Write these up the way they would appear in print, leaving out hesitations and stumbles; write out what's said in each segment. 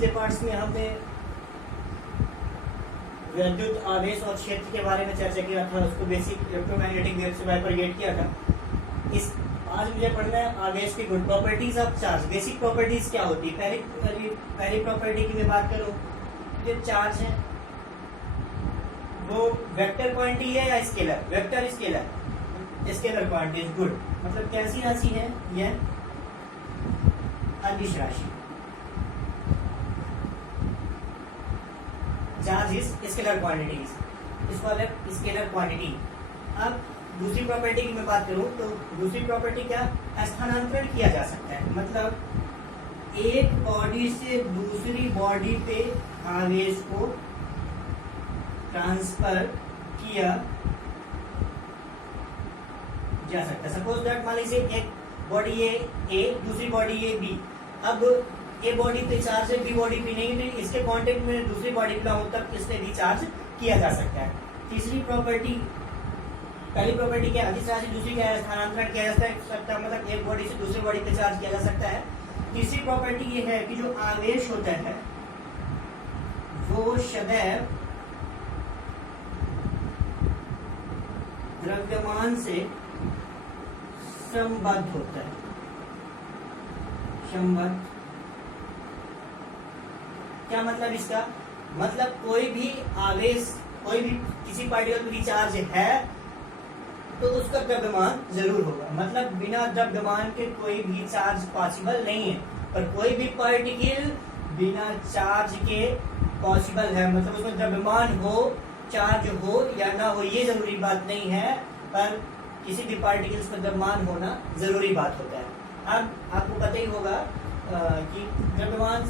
पिछले पार्ट्स में हमने विद्युत आवेश और क्षेत्र के बारे में चर्चा किया था, उसको बेसिक इलेक्ट्रोमैग्नेटिक वेव से बाइफरकेट किया था। इस आज मुझे पढ़ना है आवेश की good properties of charge. Basic properties क्या होती है? पहली प्रॉपर्टी की मैं बात करूं, जो चार्ज है वो वेक्टर क्वांटिटी है या scalar? Vector scalar quantity is good. मतलब कैसी राशि है? यह अदिश राशि। चार्ज इज स्केलर क्वांटिटीज, इसको स्केलर क्वांटिटी। अब दूसरी प्रॉपर्टी की मैं बात करूं तो दूसरी प्रॉपर्टी क्या? स्थानांतरण किया जा सकता है। मतलब एक बॉडी से दूसरी बॉडी पे आवेश को ट्रांसफर किया जा सकता है। सपोज दैट मान लीजिए एक बॉडी ए दूसरी बॉडी ए बी। अब ए बॉडी पे चार्ज है, बी बॉडी पे नहीं, तो इसके कांटेक्ट में दूसरी बॉडी पे हो तब इस पे भी चार्ज किया जा सकता है। तीसरी प्रॉपर्टी, पहली प्रॉपर्टी क्या? अदिश राशि, दूसरी क्या है? स्थानांतरण किया जा सकता है, मतलब एक बॉडी से दूसरी बॉडी पे चार्ज किया जा सकता है। तीसरी प्रॉपर्टी ये है कि जो आवेश होता है वो सदैव द्रव्यमान से संबद्ध होता है। संबद्ध क्या मतलब इसका? मतलब कोई भी आवेश, कोई भी किसी पार्टिकल पे चार्ज है तो उसका द्रव्यमान जरूर होगा। मतलब बिना द्रव्यमान के कोई भी चार्ज पॉसिबल नहीं है, पर कोई भी पार्टिकल बिना चार्ज के पॉसिबल है। मतलब उसमें द्रव्यमान हो, चार्ज हो या ना हो ये जरूरी बात नहीं है, पर किसी भी पार्टिकल्स का द्रव्यमान होना जरूरी बात होता है। अब आपको पता ही होगा कि द्रव्यमान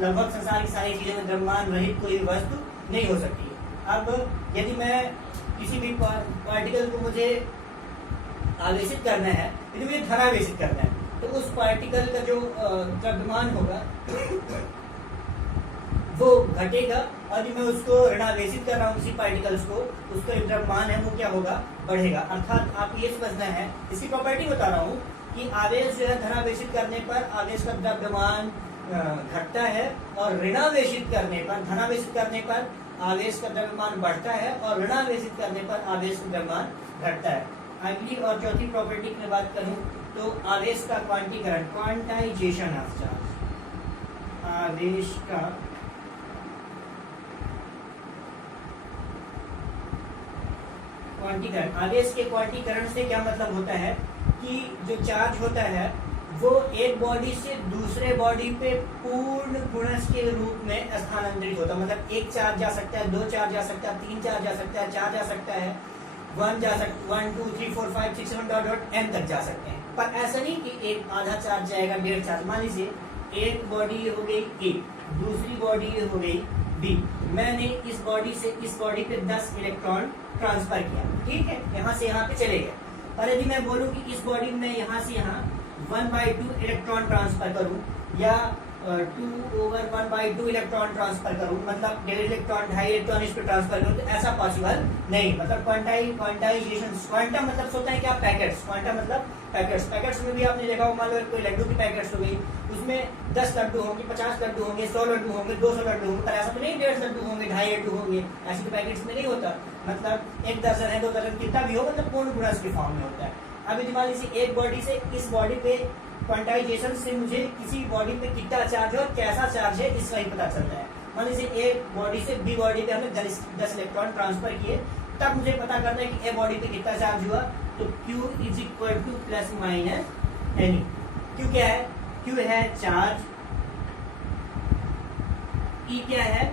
लगभग संसार की सारी चीजों में द्रव्यमान रहित कोई वस्तु नहीं हो सकती है। अब यदि मैं किसी भी पार्टिकल को मुझे आवेशित करना है, यदि मुझे धनावेशित करना है, तो उस पार्टिकल का जो द्रव्यमान होगा वो घटेगा, और यदि मैं उसको ऋणावेशित कर रहा हूँ किसी पार्टिकल्स को, उसका जो द्रव्यमान है वो क्या होगा? बढ़ेगा। अर्थात आप ये समझना है, इसकी प्रॉपर्टी बता रहा हूँ कि आवेश जो है धनावेशित करने पर आवेश का द्रव्यमान घटता है, और ऋणावेशित करने पर, धनावेशित करने पर आवेश का द्रव्यमान बढ़ता है, और ऋणावेशित करने पर आवेश का द्रव्यमान घटता है। अगली और चौथी प्रॉपर्टी की बात करूं तो आवेश का क्वांटीकरण, क्वांटाइजेशन ऑफ चार्ज। आवेश का क्वांटीकरण, आवेश के क्वांटीकरण से क्या मतलब होता है कि जो चार्ज होता है वो एक बॉडी से दूसरे बॉडी पे पूर्ण गुणज के रूप में स्थानांतरित होता है। मतलब एक चार्ज जा सकता है, दो चार्ज जा सकता है, तीन चार्ज जा सकता है, चार जा सकता है, 1 2 3 4 5 6 7 डॉट n तक जा सकते हैं। पर ऐसा नहीं कि एक आधा चार्ज जाएगा, डेढ़ चार्ज। मान लीजिए एक बॉडी हो गई ए, दूसरी बॉडी हो गई बी। मैंने इस बॉडी से इस बॉडी पे 10 इलेक्ट्रॉन ट्रांसफर किया, ठीक है, यहाँ से यहाँ पे चले गए। और यदि मैं बोलूँ कि इस बॉडी में यहाँ से यहाँ 1/2 इलेक्ट्रॉन ट्रांसफर करूं, या 2/1/2 इलेक्ट्रॉन ट्रांसफर करूं, मतलब 1.5 इलेक्ट्रॉन 2.5 इलेक्ट्रॉन इस पर ट्रांसफर करूं, तो ऐसा पॉसिबल नहीं। मतलब क्वांटाइजेशन, क्वांटा मतलब होता है क्या? पैकेट्स। क्वांटा मतलब पैकेट्स। पैकेट्स में भी आपने देखा हो, मान लो कोई लड्डू की पैकेट्स हो गई, उसमें 10 लड्डू होंगे, 50 लड्डू होंगे, 100 लड्डू होंगे, 200 लड्डू होंगे, पर ऐसा तो नहीं 1.5 लड्डू होंगे, 2.5 लड्डू होंगे, ऐसे तो पैकेट्स में नहीं होता। मतलब 1 दर्जन है, 2 दर्जन, कितना भी हो, मतलब पूर्ण गुणज के फॉर्म में होता है। अब यदि मान लीजिए एक बॉडी से इस बॉडी पे क्वांटाइजेशन से मुझे किसी बॉडी पे कितना चार्ज है और कैसा चार्ज है इसका ही पता चलता है। मान लीजिए एक बॉडी से बी बॉडी पे हमने 10 इलेक्ट्रॉन ट्रांसफर किए, तब मुझे पता करना है कि ए बॉडी पे कितना चार्ज हुआ। तो Q = ± NE। Q क्या है? Q है चार्ज, E क्या है?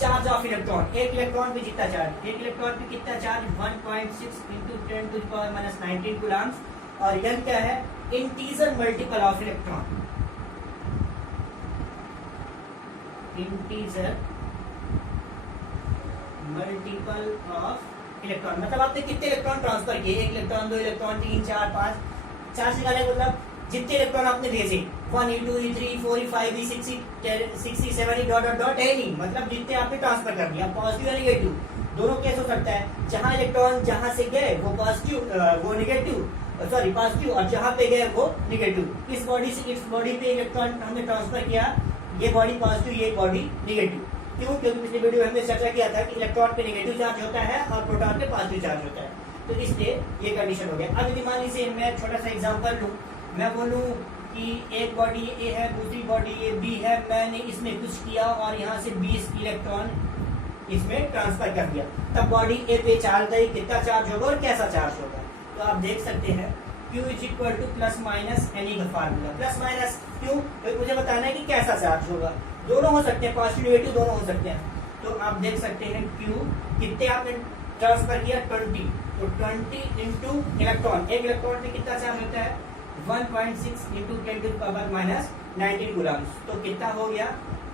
Charge of electron. एक इलेक्ट्रॉन पे जितना चार्ज, एक इलेक्ट्रॉन पे कितना चार्ज? 1.6 × 10⁻19 कूलम्स। और N क्या है? Integer multiple of electron. Integer multiple of electron, मतलब आपने कितने इलेक्ट्रॉन ट्रांसफर किए? 1 इलेक्ट्रॉन, 2 इलेक्ट्रॉन, 3 4 5, 4 से निकाले, मतलब जितने इलेक्ट्रॉन आपने भेजे, 1 E 2 E 3 4 E 5 E 6 E 7 E dot NE, मतलब जितने आपने ट्रांसफर कर दिया। पॉजिटिव या नेगेटिव दोनों केस हो सकता है। जहां इलेक्ट्रॉन जहां से गए वो पॉजिटिव, वो नेगेटिव, सॉरी पॉजिटिव, और जहां पे गए वो नेगेटिव। इस बॉडी से इस बॉडी पे इलेक्ट्रॉन हमने ट्रांसफर किया, ये बॉडी पॉजिटिव, ये बॉडी नेगेटिव। क्यों? क्योंकि पिछले वीडियो में हमने चर्चा किया था कि इलेक्ट्रॉन पे नेगेटिव चार्ज होता है और प्रोटॉन पे पॉजिटिव चार्ज होता है, तो इसलिए ये कंडीशन हो गया। अब यदि मान लीजिए मैं छोटा सा एग्जांपल लूं, मैं बोलूं कि एक बॉडी ए है, दूसरी बॉडी ए बी है, मैंने इसमें कुछ किया और यहाँ से 20 इलेक्ट्रॉन इसमें ट्रांसफर कर दिया, तब बॉडी ए पे चार्ज है, कितना चार्ज होगा और कैसा चार्ज होगा। तो आप देख सकते हैं Q is equal two plus minus any का फार्मूला। प्लस माइनस क्यों? तो मुझे बताना है कि कैसा चार्ज होगा। दोनों हो सकते हैं, पॉजिटिव नेगेटिव दोनों हो सकते हैं। तो आप देख सकते हैं Q कितने आपने ट्रांसफर किया, 20, तो 20 इंटू इलेक्ट्रॉन, एक इलेक्ट्रॉन पे कितना चार्ज होता है, 1.6 into 10 to the power minus 19 coulomb. तो कितना हो गया,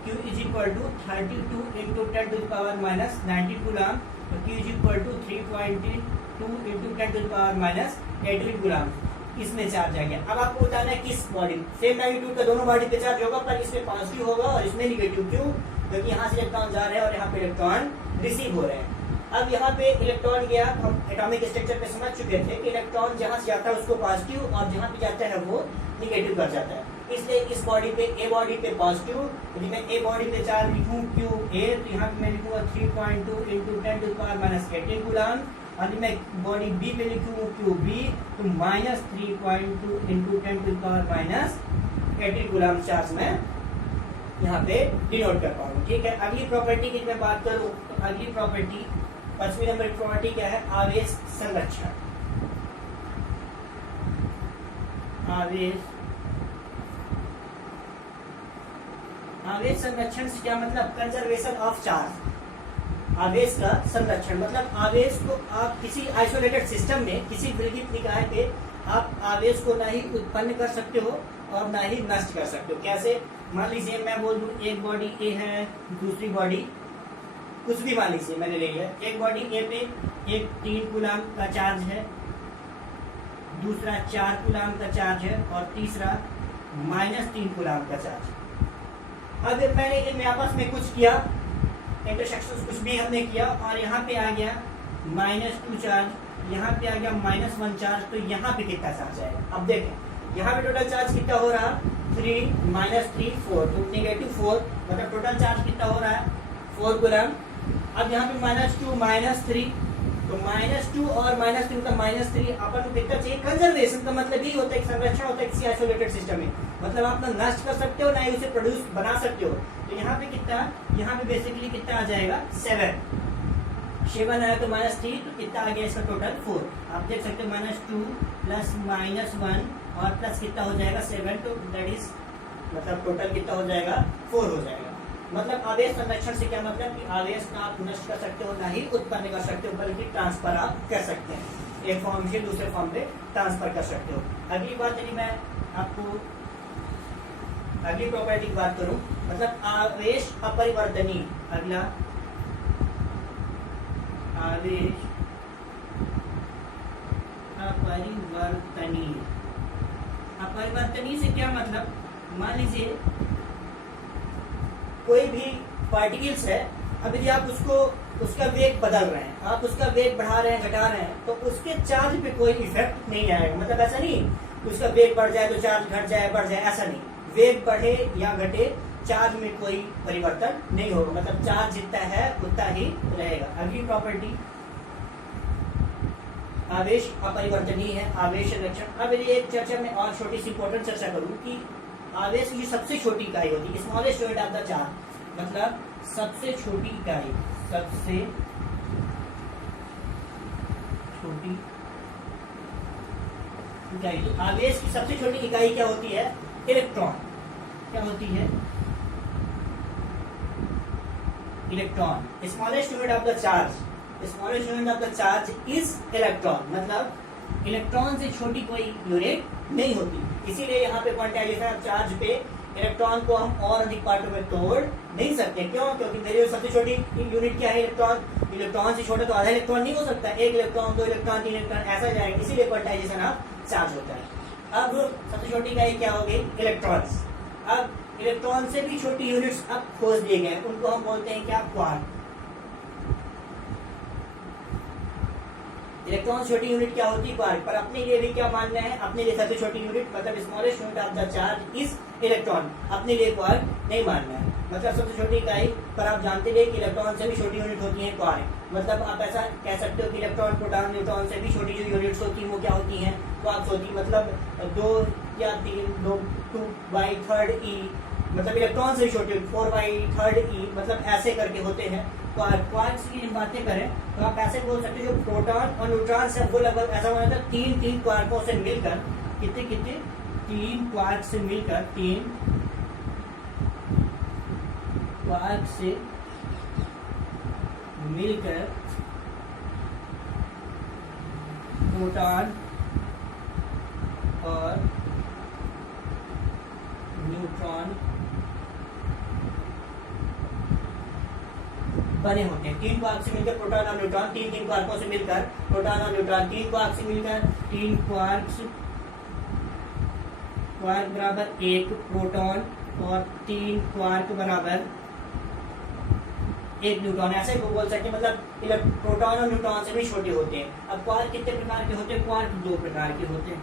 Q is equal to 32 into 10 to the power minus 19 coulomb. तो Q is equal to 3.2 into 10 to the power minus 18 coulomb इसमें चार्ज आ गया। अब आपको बताना है किस बॉडी, सेम मैग्नीट्यूड का दोनों बॉडी पे चार्ज होगा, पर इसमें पॉजिटिव होगा और इसमें निगेटिव। क्यों? क्योंकि यहाँ से इलेक्ट्रॉन जा रहे हैं और यहाँ पे इलेक्ट्रॉन रिसीव हो रहे हैं। अब यहाँ पे इलेक्ट्रॉन गया, हम एटॉमिक स्ट्रक्चर पे समझ चुके थे कि इलेक्ट्रॉन जहाँ से जाता है उसको पॉजिटिव और जहाँ पे जाता है वो निगेटिव कर जाता है। इसलिए इस बॉडी पे, ए बॉडी पे पॉजिटिव, यदि मैं ए बॉडी पे चार्ज लिखूँ क्यू ए, तो यहाँ पे मैं लिखूंगा 3.2 into 10 to the power minus 18 coulomb. और मैं बॉडी बी पे लिखूँ क्यू बी, तो minus 3.2 into 10 to the power minus 18 coulomb charge मैं यहाँ पे डिनोट कर पाऊंगा। ठीक है, अगली प्रॉपर्टी की मैं बात करूँ तो अगली प्रॉपर्टी, 5वीं नंबर प्रॉपर्टी क्या है, आवेश संरक्षण। आवेश संरक्षण से क्या मतलब, कंजर्वेशन ऑफ चार्ज। आवेश का संरक्षण मतलब आवेश को आप किसी आइसोलेटेड सिस्टम में, किसी विलगित निकाय पे आप आवेश को ना ही उत्पन्न कर सकते हो और ना ही नष्ट कर सकते हो। कैसे? मान लीजिए मैं बोल दूं एक बॉडी ए है, दूसरी बॉडी कुछ भी मान लीजिए मैंने ले लिया, एक बॉडी ए पे एक 3 कूलम्ब का चार्ज है, दूसरा 4 कूलम्ब का चार्ज है और तीसरा माइनस 3 कूलम्ब का चार्ज। अब मैंने इनमें आपस में कुछ किया, इंटरसेक्शन कुछ भी हमने किया और यहाँ पे आ गया -2 चार्ज, यहाँ पे आ गया -1 चार्ज, तो यहाँ पे कितना चार्ज आएगा। अब देखें यहाँ पे टोटल चार्ज कितना हो रहा, 3 -3 4, तो -4, मतलब टोटल चार्ज कितना हो रहा है 4 कूलम्ब। अब यहाँ पे -2 -3, तो -2 और -3 का -3 अपन को कितना चाहिए, कंजर्वेशन का मतलब यही होता है, संरक्षण होता है किसी आइसोलेटेड सिस्टम में, मतलब आप ना नष्ट कर सकते हो ना ही उसे प्रोड्यूस बना सकते हो। तो यहाँ पे कितना, यहाँ पे बेसिकली कितना आ जाएगा 7 आया तो -3, तो कितना आ गया इसका टोटल 4। आप देख सकते हो -2 प्लस -1 और प्लस कितना हो जाएगा 7, तो दैट इज मतलब टोटल कितना हो जाएगा 4 हो जाएगा। मतलब आवेश संरक्षण से क्या मतलब कि आवेश का आप नष्ट कर सकते हो ना ही उत्पन्न कर सकते हो, बल्कि ट्रांसफर आप कर सकते हैं, एक फॉर्म से दूसरे फॉर्म पे ट्रांसफर कर सकते हो। अगली बात यदि मैं आपको अगली प्रॉपर्टी की बात करूं, मतलब आवेश अपरिवर्तनीय। अगला आवेश अपरिवर्तनीय। अपरिवर्तनीय से क्या मतलब, मान लीजिए कोई भी पार्टिकल्स है, अब यदि आप उसका वेग बदल रहे हैं, आप उसका वेग बढ़ा रहे हैं, घटा रहे हैं, तो उसके चार्ज पे कोई इफेक्ट नहीं आएगा। मतलब ऐसा नहीं उसका वेग बढ़ जाए तो चार्ज घट जाए, बढ़ जाए, ऐसा नहीं। वेग बढ़े या घटे, चार्ज में कोई परिवर्तन नहीं होगा, मतलब चार्ज जितना है उतना ही रहेगा। अगली प्रॉपर्टी आवेश अपरिवर्तनीय है, आवेश संरक्षण। अब यदि एक चर्चा में और छोटी सी इंपॉर्टेंट चर्चा करूं कि आवेश की सबसे छोटी इकाई होती है smallest unit of the charge, मतलब सबसे छोटी इकाई, सबसे छोटी इकाई। तो आवेश की सबसे छोटी इकाई क्या होती है, इलेक्ट्रॉन। क्या होती है, electron. Smallest unit of the charge, smallest unit of the charge is electron, मतलब इलेक्ट्रॉन से छोटी कोई यूनिट नहीं होती। इसीलिए यहाँ पे क्वांटाइजेशन ऑफ चार्ज पे इलेक्ट्रॉन को हम और अधिक पार्टों में तोड़ नहीं सकते। क्यों? क्योंकि मेरी सबसे छोटी यूनिट क्या है, इलेक्ट्रॉन। इलेक्ट्रॉन से छोटा तो आधा इलेक्ट्रॉन नहीं हो सकता, 1 इलेक्ट्रॉन 2 इलेक्ट्रॉन 3 इलेक्ट्रॉन ऐसा जाएगा, इसीलिए क्वांटाइजेशन ऑफ चार्ज होता है। अब सबसे छोटी इकाई क्या हो गई, इलेक्ट्रॉन्स। अब इलेक्ट्रॉन से भी छोटी यूनिट्स अब खोज दिए गए, उनको हम बोलते हैं क्या, क्वार्क। इलेक्ट्रॉन छोटी यूनिट क्या होती है, क्वार्क। पर अपने लिए भी क्या मानना है, अपने लिए सबसे छोटी यूनिट मतलब smallest unit of the charge is electron, अपने लिए क्वार्क नहीं मानना है। मतलब सबसे छोटी इकाई पर आप जानते हैं कि इलेक्ट्रॉन से भी छोटी यूनिट होती है क्वार्क। मतलब आप ऐसा कह सकते हो कि इलेक्ट्रॉन, प्रोटॉन, न्यूट्रॉन से भी छोटी जो यूनिट्स होती हैं वो क्या होती हैं, क्वार्क्स होती है। मतलब 2 या 3, 2/3 ई, मतलब इलेक्ट्रॉन से भी छोटी 4/3 ई, मतलब ऐसे करके होते हैं क्वार्क्स की जब बातें करें तो आप ऐसे बोल सकते हो जो प्रोटॉन और न्यूट्रॉन से वो लगभग ऐसा होता है 3 क्वार्कों से मिलकर कितने 3 क्वार्क से मिलकर 3 क्वार्क से मिलकर प्रोटॉन और न्यूट्रॉन बने होते हैं। 3 क्वार्क से मिलकर प्रोटॉन और न्यूट्रॉन, 3 क्वार्कों से मिलकर प्रोटॉन और न्यूट्रॉन, 3 क्वार्क से मिलकर 3 क्वार्क बराबर 1 प्रोटॉन और 3 क्वार्क बराबर 1 न्यूट्रॉन, ऐसे को बोल सकते हैं। मतलब प्रोटॉन और न्यूट्रॉन से भी छोटे होते हैं। अब क्वार्क कितने प्रकार के होते हैं, क्वार्क 2 प्रकार के होते हैं।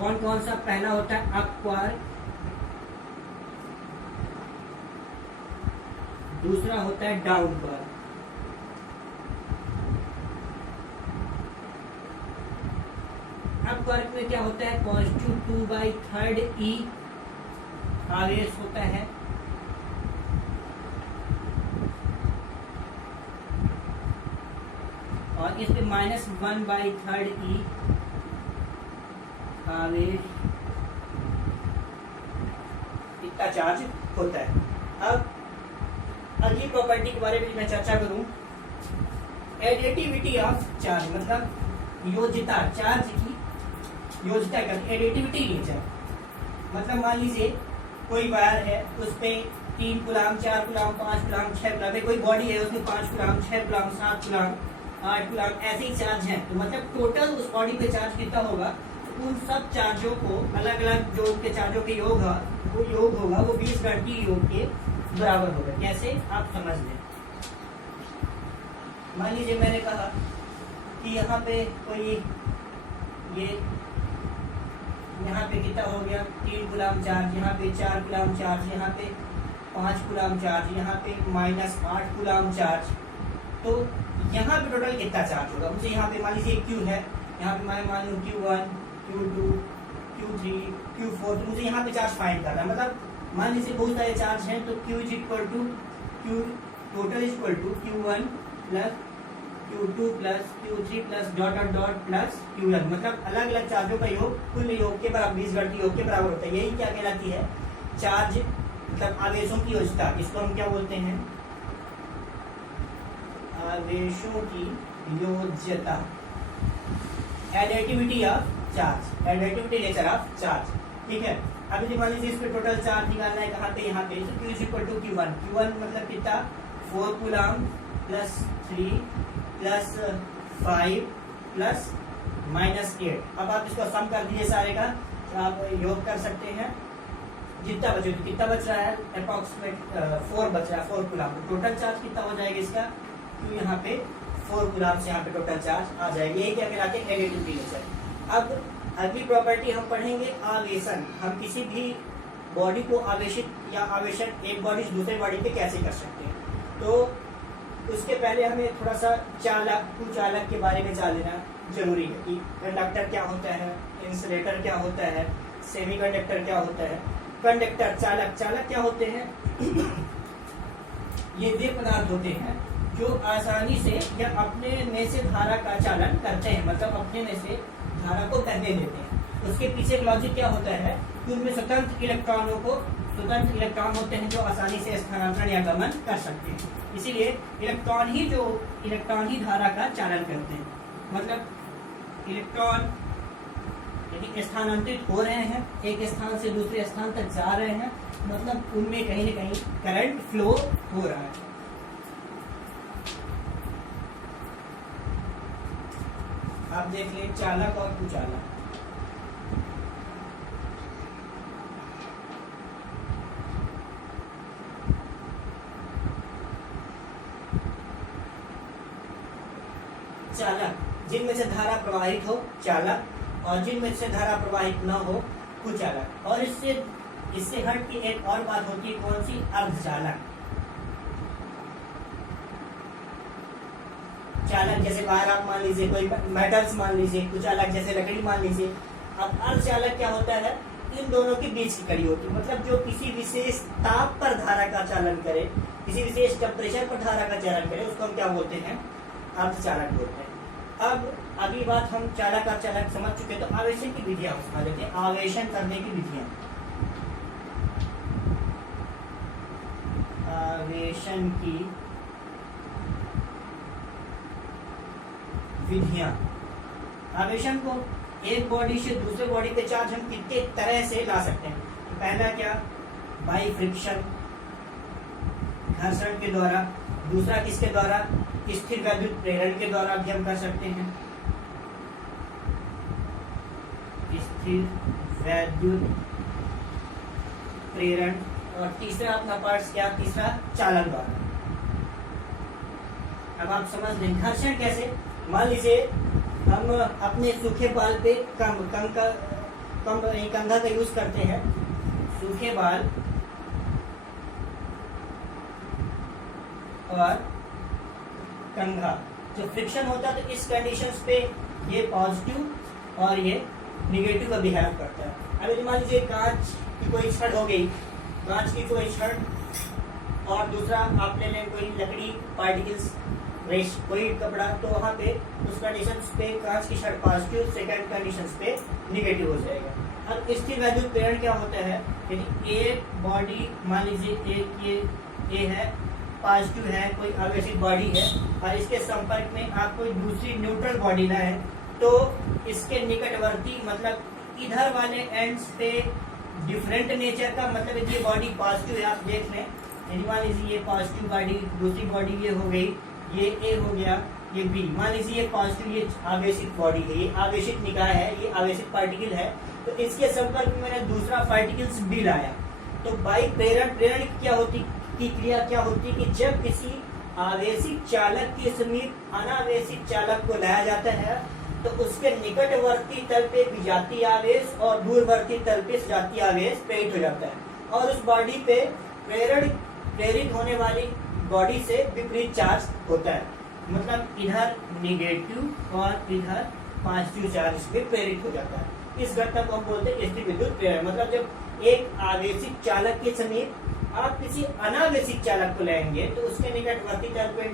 कौन कौन सा, पहला होता है अप क्वार्क, दूसरा होता है डाउन क्वार्क। अप क्वार्क में क्या होता है, पॉजिटिव 2/3 ई आवेश होता है, और इस पे -1/3 ई आवेश इतना चार्ज होता है। अब अगली प्रॉपर्टी के बारे में मैं चर्चा करूं, एडिटिविटी ऑफ चार्ज, मतलब योज्यता, चार्ज की योज्यता का एडिटिविटी नेचर। मतलब मान लीजिए कोई वायर है, उस पे 3 कूलाम, 4 कूलाम, 5 कूलाम, 6 कूलाम, कोई बॉडी है उसमें 5 कूलाम, 6 कूलाम, 7 कूलाम, 8 कूलाम ऐसे ही चार्ज है। तो मतलब टोटल उस बॉडी पे चार्ज कितना होगा, उन सब चार्जों को अलग अलग जो उनके चार्जों के योग है वो योग होगा, वो 20 गणितीय योग के बराबर होगा। कैसे, आप समझ लें। मान लीजिए मैंने कहा कि यहाँ पे कोई ये यहाँ पे कितना हो गया, 3 कूलाम चार्ज, यहाँ पे 4 कूलाम चार्ज, यहाँ पे 5 कूलाम चार्ज, यहाँ पे -8 कूलाम चार्ज। तो यहाँ पे टोटल कितना चार्ज होगा, मुझे यहाँ पे मान लीजिए Q है, यहाँ पे मैं मान लूँ Q1, Q2, Q3, Q4, तो मुझे यहाँ पे चार्ज फाइंड करना है। मतलब मान लीजिए बहुत सारे चार्ज हैं, तो Q Q total equal to Q1 plus Q2 plus Q3 plus dot plus Qn, मतलब अलग अलग चार्जों का योग कुल योग के बराबर, बीजगणितीय योग के बराबर होता है। यही क्या कहलाती है, चार्ज मतलब आवेशों की योज्यता। इसको हम क्या बोलते हैं, आवेशों की योज्यता, additivity of charge, additivity nature of charge. ठीक है, अभी मान लीजिए इस पे टोटल चार्ज निकालना है, कहाँ पे, यहाँ पे। तो Q is equal to Q1, Q1 मतलब कितना, 4 कूलाम प्लस 3 प्लस 5 प्लस -8। अब आप इसको सम कर दीजिए सारे का, तो आप योग कर सकते हैं जितना बचे। कितना बच रहा है, अप्रॉक्सीमेट 4 बच रहा है, 4 कूलाम। टोटल चार्ज कितना हो जाएगा इसका, Q यहाँ पे 4 कूलाम से यहाँ पे टोटल चार्ज आ जाएगी। यही क्या कहलाते हैं, एडिटिविटी नेचर। अब अगली प्रॉपर्टी हम पढ़ेंगे आवेशन। हम किसी भी बॉडी को आवेशित या आवेशन एक बॉडी से दूसरे बॉडी पे कैसे कर सकते हैं। तो उसके पहले हमें थोड़ा सा चालक, कुचालक के बारे में जान लेना जरूरी है कि कंडक्टर क्या होता है, इंसुलेटर क्या होता है, सेमीकंडक्टर क्या होता है, कंडक्टर, चालक। चालक क्या होते हैं, ये वे पदार्थ होते हैं जो आसानी से या अपने में से धारा का चालन करते हैं, मतलब अपने में से धारा को बहने देते हैं। उसके पीछे लॉजिक क्या होता है कि उनमें स्वतंत्र इलेक्ट्रॉन होते हैं जो आसानी से स्थानांतरण या गमन कर सकते हैं। इसीलिए इलेक्ट्रॉन ही धारा का चालन करते हैं। मतलब इलेक्ट्रॉन यदि स्थानांतरित हो रहे हैं, एक स्थान से दूसरे स्थान तक जा रहे हैं, मतलब उनमें कहीं न कहीं करंट फ्लो हो रहा है। आप देख लें चालक और कुचालक। जिनमें से धारा प्रवाहित हो चालक, और जिनमें से धारा प्रवाहित न हो कुचालक। और इससे हट के एक और बात होती है, कौन सी? अर्धचालक। चालक जैसे बाहर आप मान लीजिए कोई मेटल्स मान लीजिए, कुचालक जैसे लकड़ी मान लीजिए। अब अर्धचालक क्या होता है? इन दोनों के बीच की कड़ी होती है, मतलब जो किसी विशेष ताप पर धारा का चालन करे, किसी विशेष टेम्परेचर पर धारा का चालन करे, उसको हम क्या बोलते हैं? अर्धचालक बोलते हैं। अब अगली बात, हम चालक अर्धचालक समझ चुके, तो आवेशन की विधियां समझ लेते हैं। आवेशन करने की विधियां, आवेशन की विधियां। आवेशन को एक बॉडी से दूसरे बॉडी पे चार्ज हम कितने तरह से ला सकते हैं? तो पहला क्या? बाई फ्रिक्शन, घर्षण के द्वारा। दूसरा किसके द्वारा? स्थिर वैद्युत प्रेरण के द्वारा भी हम कर सकते हैं, स्थिर वैद्युत प्रेरण। और तीसरा अपना पार्ट्स क्या? तीसरा चालन द्वारा। अब आप समझ लें घर्षण कैसे। मान लीजिए हम अपने सूखे बाल पे कंघा का यूज करते हैं, सूखे बाल और कंघा, जो फ्रिक्शन होता है, तो इस कंडीशंस पे ये पॉजिटिव और ये निगेटिव का बिहेव करता है। अब मान लीजिए कांच की कोई छड़ हो गई, कांच की कोई छड़, और दूसरा आप ले लें कोई लकड़ी पार्टिकल्स, कोई कपड़ा, तो वहां पे उस कंडीशन पे कांच की छड़ पॉजिटिव, सेकंड कंडीशन पे निगेटिव हो जाएगा। अब स्थिर वैद्युत प्रेरण क्या होता है? यदि एक बॉडी मान लीजिए एक ये है, पॉजिटिव है, कोई आवेशित बॉडी है, और इसके संपर्क में आप कोई दूसरी न्यूट्रल बॉडी लाए, तो इसके निकटवर्ती, मतलब इधर वाले एंड्स पे डिफरेंट नेचर का, मतलब यदि ये बॉडी पॉजिटिव है, आप देख लें, यदि मान लीजिए ये पॉजिटिव बॉडी, दूसरी बॉडी ये हो गई, ये ए हो गया, ये बी, मान लीजिए ये पॉजिटिव, ये आवेशित बॉडी है, ये आवेशित निकाय है, ये आवेशित पार्टिकल है, तो इसके संपर्क में मैंने दूसरा पार्टिकल्स बी लाया, तो बाई प्रेरण क्या होती की क्रिया क्या होती कि जब किसी आवेशित चालक के समीप अनावेशित चालक को लाया जाता है, तो उसके निकटवर्ती तल पे विजातीय आवेश और दूरवर्ती तल पे सजातीय आवेश प्रेरित हो जाता है, और उस बॉडी पे प्रेरित होने वाली बॉडी से विपरीत चार्ज होता है, मतलब इधर निगेटिव और इधर पॉजिटिव चार्ज पे प्रेरित हो जाता है। इस घटना को हम बोलते हैं स्थिर विद्युत प्रेरण। मतलब जब एक आवेशित चालक के समीप आप किसी अनावेशित चालक को लाएंगे, तो उसके निकटवर्ती तल पे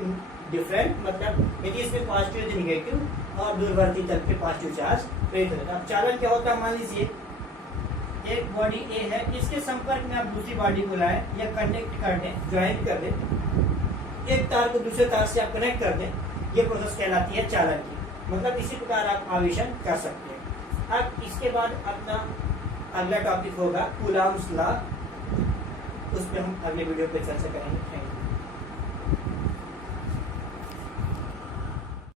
डिफरेंट, मतलब यदि इसमें पॉजिटिव है निगेटिव, और दूरवर्ती तल पे पॉजिटिव चार्ज प्रेरित हो जाता है। अब चालन क्या होता है? मान लीजिए एक बॉडी ए है, इसके संपर्क में आप दूसरी बॉडी को लाए या कनेक्ट कर दें, ज्वाइन कर दें, एक तार को दूसरे तार से आप कनेक्ट कर दें, ये प्रोसेस कहलाती है चालन की। मतलब इसी प्रकार आप आवेशन कर सकते हैं। अब इसके बाद अपना अगला टॉपिक होगा कूलॉम्स लॉ, उस पर हम अगले वीडियो पे चर्चा करेंगे।